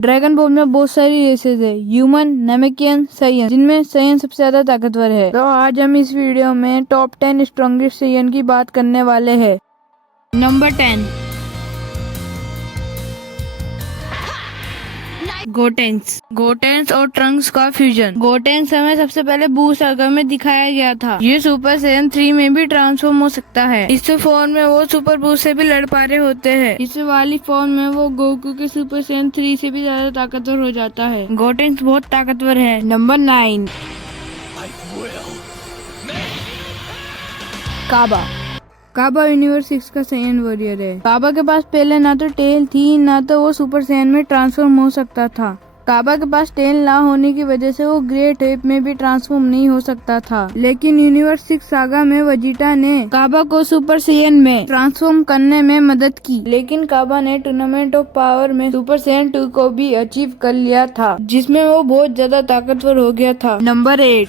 Dragon ball में बहुत सारी रेसेस है, ह्यूमन, नेमेकियन, साइयन, जिनमें साइयन सबसे ज्यादा ताकतवर है। तो आज हम इस वीडियो में टॉप 10 स्ट्रॉन्गेस्ट साइयन की बात करने वाले हैं। नंबर 10, गोटेंस और ट्रंक्स का फ्यूजन। गोटेंस हमें सबसे पहले बू सागा में दिखाया गया था। ये सुपर साइयन 3 में भी ट्रांसफॉर्म हो सकता है। इस फॉर्म में वो सुपर बूस्ट से भी लड़ पा रहे होते हैं। इस वाली फॉर्म में वो गोकू के सुपर साइयन 3 से भी ज्यादा ताकतवर हो जाता है। गोटेंस बहुत ताकतवर है। नंबर 9, काबा यूनिवर्स 6 का साइयन वॉरियर है। काबा के पास पहले ना तो टेल थी, ना तो वो सुपर साइयन में ट्रांसफॉर्म हो सकता था। काबा के पास टेल ना होने की वजह से वो ग्रेट एप में भी ट्रांसफॉर्म नहीं हो सकता था। लेकिन यूनिवर्स 6 सागा में वेजिटा ने काबा को सुपर साइयन में ट्रांसफॉर्म करने में मदद की। लेकिन काबा ने टूर्नामेंट ऑफ पावर में सुपर साइयन 2 को भी अचीव कर लिया था, जिसमें वो बहुत ज्यादा ताकतवर हो गया था। नंबर 8,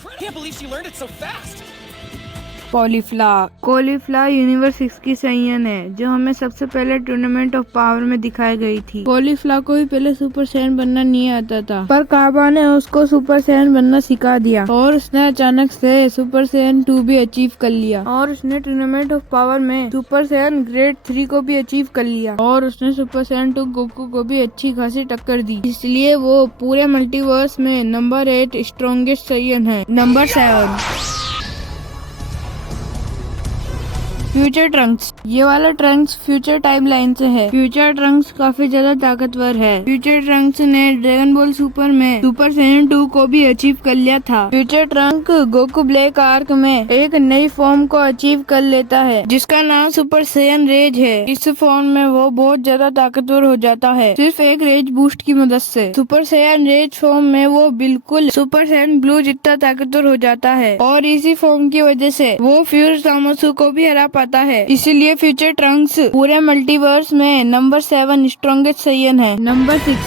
कॉलीफ्ला यूनिवर्स 6 की साइयन है, जो हमें सबसे पहले टूर्नामेंट ऑफ पावर में दिखाई गई थी। कॉलीफ्ला को भी पहले सुपर साइयन बनना नहीं आता था, पर काबा ने उसको सुपर साइयन बनना सिखा दिया और उसने अचानक से सुपर साइयन 2 भी अचीव कर लिया। और उसने टूर्नामेंट ऑफ पावर में सुपर साइयन ग्रेड 3 को भी अचीव कर लिया। और उसने सुपर साइयन 2 गोकू को भी अच्छी खासी टक्कर दी, इसलिए वो पूरे मल्टीवर्स में नंबर 8 स्ट्रॉन्गेस्ट साइयन है। Number 7, future Trunks. ये वाला ट्रंक्स फ्यूचर टाइमलाइन से है। फ्यूचर ट्रंक्स काफी ज्यादा ताकतवर है। फ्यूचर ट्रंक्स ने ड्रैगन बॉल सुपर में सुपर साइयन 2 को भी अचीव कर लिया था। Future trunk Goku black arc में एक नई फॉर्म को अचीव कर लेता है, जिसका नाम सुपर साइयन रेज है। इस फॉर्म में वो बहुत ज्यादा ताकतवर हो जाता है, सिर्फ एक रेज बूस्ट की मदद से। सुपर साइयन रेज फॉर्म में वो बिल्कुल सुपर साइयन ब्लू जितना ताकतवर हो जाता है, और इसी फॉर्म की वजह से वो फ्यूज तामसू को भी हरा पाता है। इसीलिए फ्यूचर ट्रंक्स पूरे मल्टीवर्स में नंबर 7 स्ट्रॉन्गेस्ट साइयन है। नंबर 6,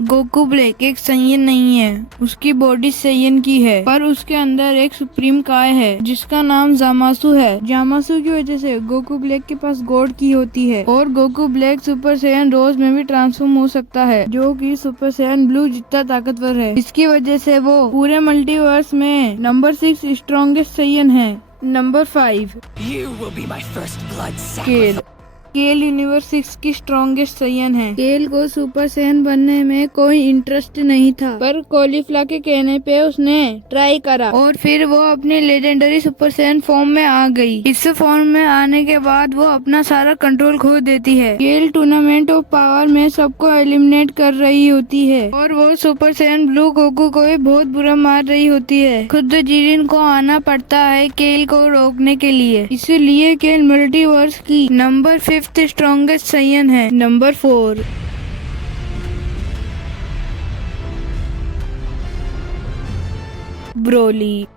गोकू ब्लैक एक साइयन नहीं है, उसकी बॉडी साइयन की है, पर उसके अंदर एक सुप्रीम काय है जिसका नाम जामासु है। जामासु की वजह से गोकू ब्लैक के पास गॉड की होती है, और गोकू ब्लैक सुपर साइयन रोज में भी ट्रांसफॉर्म हो सकता है, जो कि सुपर साइयन ब्लू जितना ताकतवर है। इसकी वजह से वो पूरे मल्टीवर्स में नंबर 6 स्ट्रॉन्गेस्ट साइयन है। नंबर 5, केल यूनिवर्स 6 की स्ट्रॉन्गेस्ट साइयन है। केल को सुपर साइयन बनने में कोई इंटरेस्ट नहीं था, पर कॉलीफ्ला के कहने पे उसने ट्राई करा और फिर वो अपनी लेजेंडरी सुपर साइयन फॉर्म में आ गई। इस फॉर्म में आने के बाद वो अपना सारा कंट्रोल खो देती है। केल टूर्नामेंट ऑफ पावर में सबको एलिमिनेट कर रही होती है, और वो सुपर साइयन ब्लू गोकू को भी बहुत बुरा मार रही होती है। खुद जिरिन को आना पड़ता है केल को रोकने के लिए, इसलिए केल मल्टीवर्स की नंबर 5 स्ट्रॉन्गेस्ट साइयन है। नंबर 4,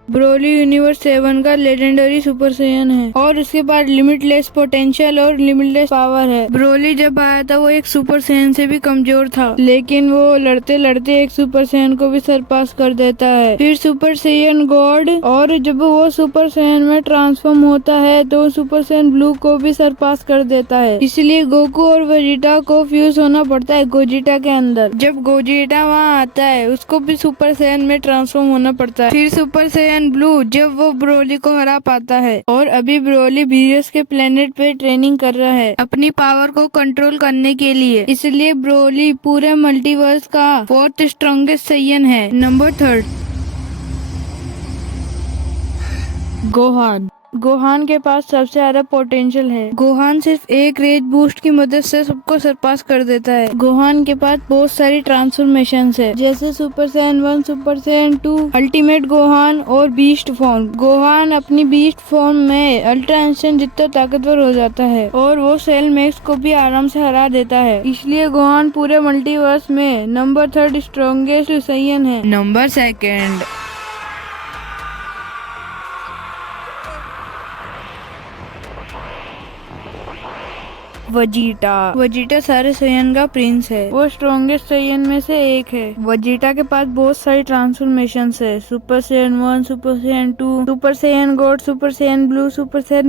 ब्रोली यूनिवर्स 7 का लेजेंडरी सुपर साइयन है, और उसके पास लिमिटलेस पोटेंशियल और लिमिटलेस पावर है। ब्रोली जब आया था वो एक सुपर साइयन से भी कमजोर था, लेकिन वो लड़ते लड़ते एक सुपर साइयन को भी सरपास कर देता है। फिर सुपर साइयन गॉड, और जब वो सुपर साइयन में ट्रांसफॉर्म होता है तो सुपर साइयन ब्लू को भी सरपास कर देता है। इसलिए गोकू और वेजिटा को फ्यूज होना पड़ता है गोजिटा के अंदर। जब गोजिटा वहाँ आता है, उसको भी सुपर साइयन में ट्रांसफॉर्म होना पड़ता है। फिर सुपर साइयन ब्लू जब वो ब्रोली को हरा पाता है, और अभी ब्रोली वीरियस के प्लेनेट पे ट्रेनिंग कर रहा है अपनी पावर को कंट्रोल करने के लिए। इसलिए ब्रोली पूरे मल्टीवर्स का 4th स्ट्रॉन्गेस्ट साइयन है। नंबर 3, गोहान के पास सबसे ज्यादा पोटेंशियल है। गोहान सिर्फ एक रेज बूस्ट की मदद से सबको सरपास कर देता है। गोहान के पास बहुत सारी ट्रांसफॉर्मेशन है, जैसे सुपर साइयन 1, सुपर साइयन 2, अल्टीमेट गोहान और बीस्ट फॉर्म। गोहान अपनी बीस्ट फॉर्म में अल्ट्रा इंस्टेंट जितना ताकतवर हो जाता है, और वो सेल मैक्स को भी आराम से हरा देता है। इसलिए गोहान पूरे मल्टीवर्स में नंबर 3 स्ट्रॉन्गेस्ट साइयन है। Number 2, Vegeta. वजीटा सारे सैयन का प्रिंस है। वो स्ट्रॉन्गेस्ट सैयन में से एक है। वजीटा के पास बहुत सारी ट्रांसफॉर्मेशन है। Super Saiyan 1, super Saiyan 2, super Saiyan God, super Saiyan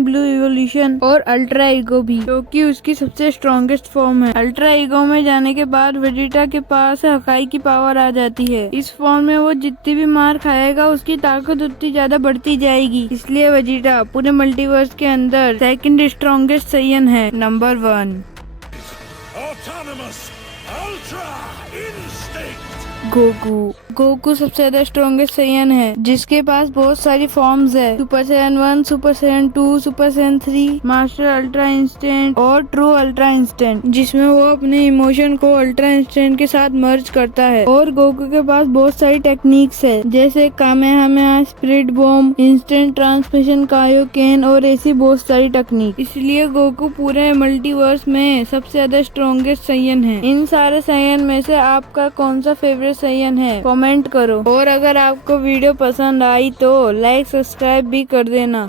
blue evolution और अल्ट्रा ईगो भी, जो कि उसकी सबसे स्ट्रॉन्गेस्ट फॉर्म है। अल्ट्रा ईगो में जाने के बाद वजीटा के पास हकाई की पावर आ जाती है। इस फॉर्म में वो जितनी भी मार खाएगा उसकी ताकत उतनी ज्यादा बढ़ती जाएगी। इसलिए वजीटा पूरे मल्टीवर्स के अंदर सेकंड स्ट्रॉन्गेस्ट सैयन है। Number 1 Autonomous Ultra Instinct. Goku. Goku सबसे ज्यादा स्ट्रॉन्गेस्ट सैयन है, जिसके पास बहुत सारी फॉर्म्स है। Super Saiyan 1, super Saiyan 2, super Saiyan 3, master ultra instant और ट्रू अल्ट्रा इंस्टेंट, जिसमें वो अपने इमोशन को अल्ट्रा इंस्टेंट के साथ मर्ज करता है। और गोकू के पास बहुत सारी टेक्निक्स है, जैसे Kamehameha, spirit bomb, instant transmission, Kaioken और ऐसी बहुत सारी टेक्निक। इसलिए गोकू पूरे मल्टीवर्स में सबसे ज्यादा स्ट्रॉन्गेस्ट सैयन है। इन सारे सैयन में से आपका कौन सा फेवरेट सैयन है, कमेंट करो। और अगर आपको वीडियो पसंद आई तो लाइक सब्सक्राइब भी कर देना।